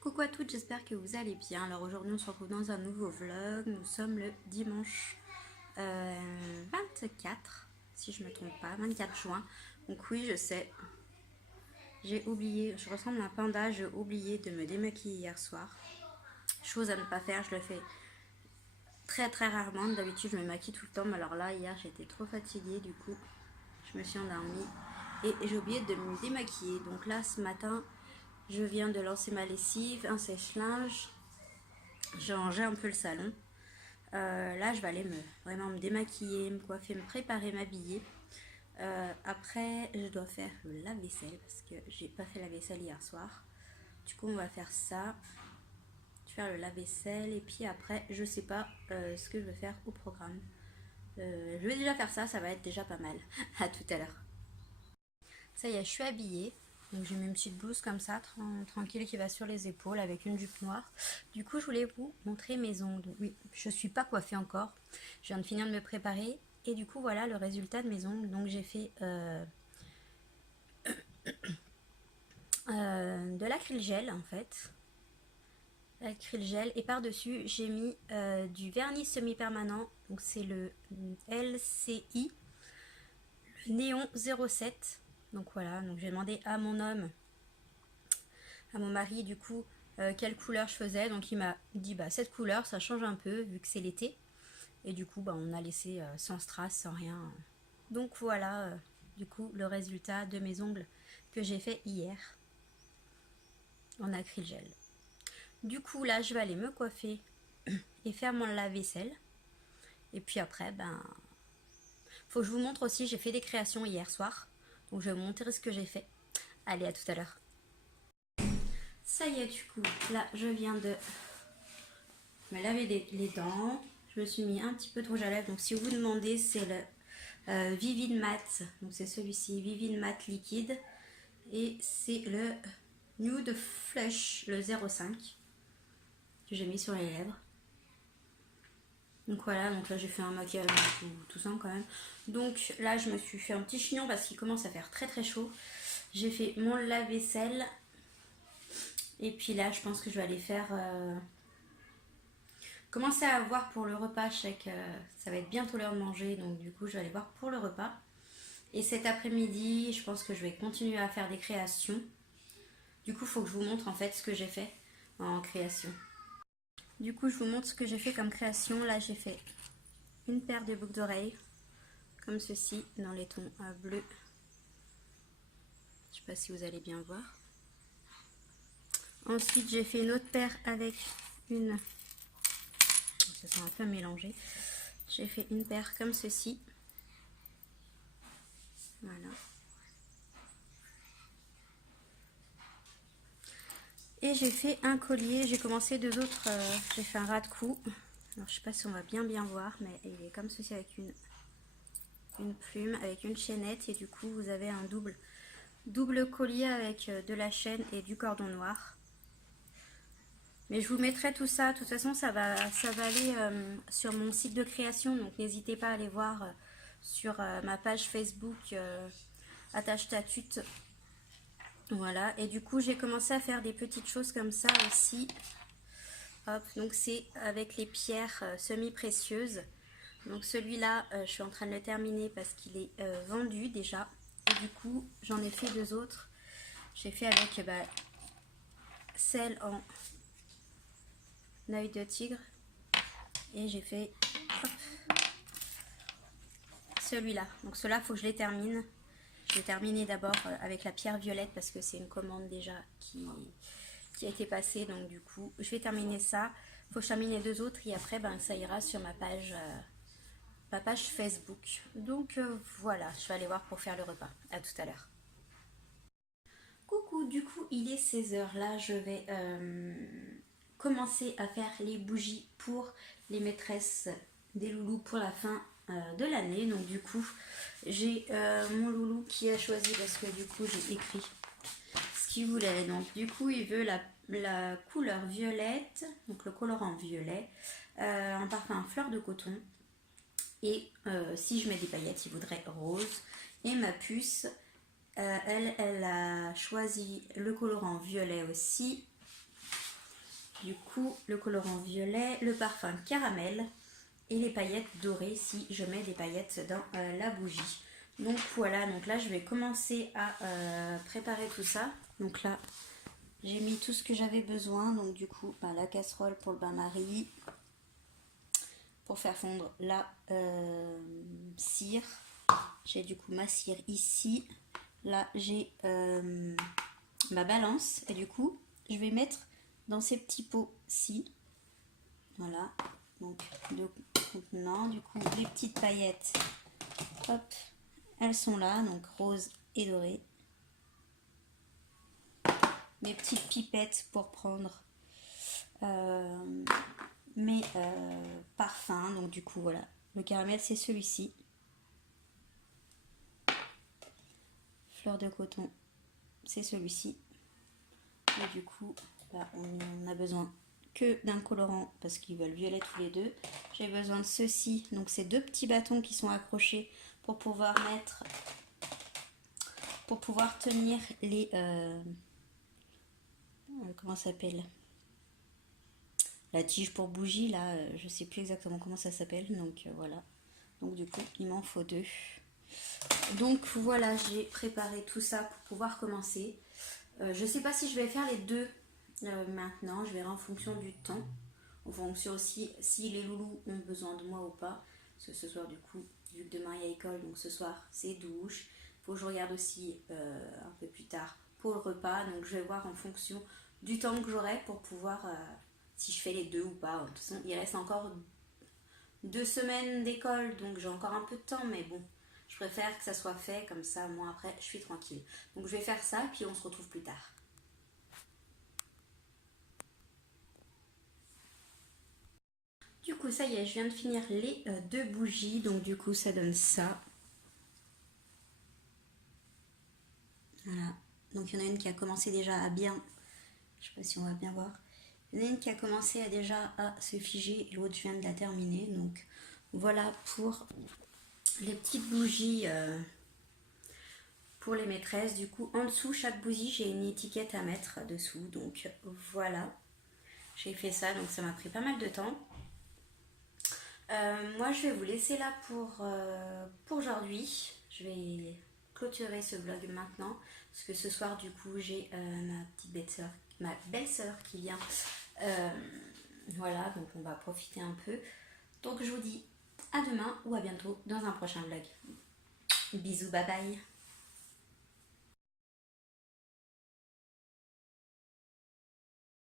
Coucou à toutes, j'espère que vous allez bien. Alors aujourd'hui on se retrouve dans un nouveau vlog. Nous sommes le dimanche 24, si je me trompe pas, 24 juin. Donc oui, je sais, j'ai oublié, je ressemble à un panda, j'ai oublié de me démaquiller hier soir. Chose à ne pas faire, je le fais très rarement. D'habitude je me maquille tout le temps, mais alors là hier j'étais trop fatiguée, du coup je me suis endormie et j'ai oublié de me démaquiller. Donc là ce matin je viens de lancer ma lessive, un sèche-linge. J'ai rangé un peu le salon. Là, je vais aller vraiment me démaquiller, me coiffer, me préparer, m'habiller. Après, je dois faire le lave-vaisselle parce que j'ai pas fait la vaisselle hier soir. Du coup, on va faire ça. Faire le lave-vaisselle et puis après, je sais pas ce que je vais faire au programme. Je vais déjà faire ça, ça va être déjà pas mal. À tout à l'heure. Ça y est, je suis habillée. Donc j'ai mis une petite blouse comme ça, tranquille, qui va sur les épaules avec une jupe noire. Du coup, je voulais vous montrer mes ongles. Oui, je ne suis pas coiffée encore. Je viens de finir de me préparer. Et du coup, voilà le résultat de mes ongles. Donc j'ai fait de l'acryl gel en fait. L'acryl gel. Et par-dessus, j'ai mis du vernis semi-permanent. Donc c'est le LCI, le Néon 07. Donc voilà, donc j'ai demandé à mon homme, à mon mari du coup quelle couleur je faisais, donc il m'a dit bah cette couleur ça change un peu vu que c'est l'été, et du coup bah on a laissé sans strass, sans rien. Donc voilà du coup le résultat de mes ongles que j'ai fait hier en acryl gel. Du coup là je vais aller me coiffer et faire mon lave-vaisselle, et puis après ben faut que je vous montre aussi, j'ai fait des créations hier soir, donc je vais vous montrer ce que j'ai fait. Allez, à tout à l'heure. Ça y est, du coup, là, je viens de me laver les dents. Je me suis mis un petit peu de rouge à lèvres. Donc, si vous vous demandez, c'est le Vivid Matte. Donc, c'est celui-ci, Vivid Matte liquide. Et c'est le Nude Flush, le 05, que j'ai mis sur les lèvres. Donc voilà, donc là j'ai fait un maquillage tout simple quand même. Donc là je me suis fait un petit chignon parce qu'il commence à faire très chaud. J'ai fait mon lave-vaisselle. Et puis là je pense que je vais aller faire... commencer à voir pour le repas. Je sais que ça va être bientôt l'heure de manger. Donc du coup je vais aller voir pour le repas. Et cet après-midi je pense que je vais continuer à faire des créations. Du coup il faut que je vous montre en fait ce que j'ai fait en création. Du coup je vous montre ce que j'ai fait comme création. Là j'ai fait une paire de boucles d'oreilles comme ceci dans les tons bleus. Je sais pas si vous allez bien voir. Ensuite j'ai fait une autre paire avec une... ça sent un peu mélangé. J'ai fait une paire comme ceci. Voilà. Et j'ai fait un collier. J'ai commencé deux autres. J'ai fait un ras de cou. Alors je sais pas si on va bien voir, mais il est comme ceci avec une plume, avec une chaînette. Et du coup vous avez un double collier avec de la chaîne et du cordon noir. Mais je vous mettrai tout ça. De toute façon ça va aller sur mon site de création. Donc n'hésitez pas à aller voir sur ma page Facebook Attache ta tute. Voilà, et du coup j'ai commencé à faire des petites choses comme ça aussi. Hop, donc c'est avec les pierres semi-précieuses. Donc celui-là, je suis en train de le terminer parce qu'il est vendu déjà. Et du coup, j'en ai fait deux autres. J'ai fait avec celle en œil de tigre. Et j'ai fait celui-là. Donc cela, il faut que je les termine. Je vais terminer d'abord avec la pierre violette parce que c'est une commande déjà qui a été passée. Donc du coup, je vais terminer ça. Il faut que je termine les deux autres et après, ça ira sur ma page Facebook. Donc voilà, je vais aller voir pour faire le repas. À tout à l'heure. Coucou, du coup, il est 16h. Là, je vais commencer à faire les bougies pour les maîtresses des loulous pour la fin de l'année. Donc du coup j'ai mon loulou qui a choisi, parce que du coup j'ai écrit ce qu'il voulait. Donc du coup il veut la couleur violette, donc le colorant violet, en parfum fleur de coton. Et si je mets des paillettes, il voudrait rose. Et ma puce, elle a choisi le colorant violet aussi. du coup le colorant violet, le parfum caramel et les paillettes dorées si je mets des paillettes dans la bougie. Donc voilà, donc là je vais commencer à préparer tout ça. Donc là j'ai mis tout ce que j'avais besoin, donc du coup la casserole pour le bain-marie, pour faire fondre la cire. J'ai du coup ma cire ici. Là j'ai ma balance et du coup je vais mettre dans ces petits pots-ci. Voilà, donc maintenant du coup les petites paillettes, hop, elles sont là, donc rose et dorée. Mes petites pipettes pour prendre mes parfums, donc du coup voilà, le caramel c'est celui-ci. Fleur de coton, c'est celui-ci. Et du coup, on a besoin que d'un colorant parce qu'ils veulent violet tous les deux. J'ai besoin de ceci, donc ces deux petits bâtons qui sont accrochés pour pouvoir mettre, pour pouvoir tenir les comment ça s'appelle, la tige pour bougie là, je sais plus exactement comment ça s'appelle, donc voilà. Donc du coup, il m'en faut deux. Donc voilà, j'ai préparé tout ça pour pouvoir commencer. Je sais pas si je vais faire les deux maintenant, je verrai en fonction du temps, en fonction aussi si les loulous ont besoin de moi ou pas. Parce que ce soir du coup, vu que demain il y a école, donc ce soir c'est douche. Il faut que je regarde aussi un peu plus tard pour le repas, donc je vais voir en fonction du temps que j'aurai pour pouvoir, si je fais les deux ou pas. De toute façon, il reste encore 2 semaines d'école, donc j'ai encore un peu de temps, mais bon, je préfère que ça soit fait, comme ça, moi après, je suis tranquille. Donc je vais faire ça, puis on se retrouve plus tard. Du coup, ça y est, je viens de finir les deux bougies, donc du coup, ça donne ça. Voilà, donc il y en a une qui a commencé déjà à bien, je sais pas si on va bien voir. Il y en a une qui a commencé déjà à se figer, et l'autre, je viens de la terminer. Donc voilà pour les petites bougies pour les maîtresses. Du coup, en dessous, chaque bougie, j'ai une étiquette à mettre dessous. Donc voilà, j'ai fait ça, donc ça m'a pris pas mal de temps. Moi, je vais vous laisser là pour aujourd'hui. Je vais clôturer ce vlog maintenant parce que ce soir, du coup, j'ai ma belle-sœur qui vient. Voilà, donc on va profiter un peu. Donc, je vous dis à demain ou à bientôt dans un prochain vlog. Bisous, bye bye.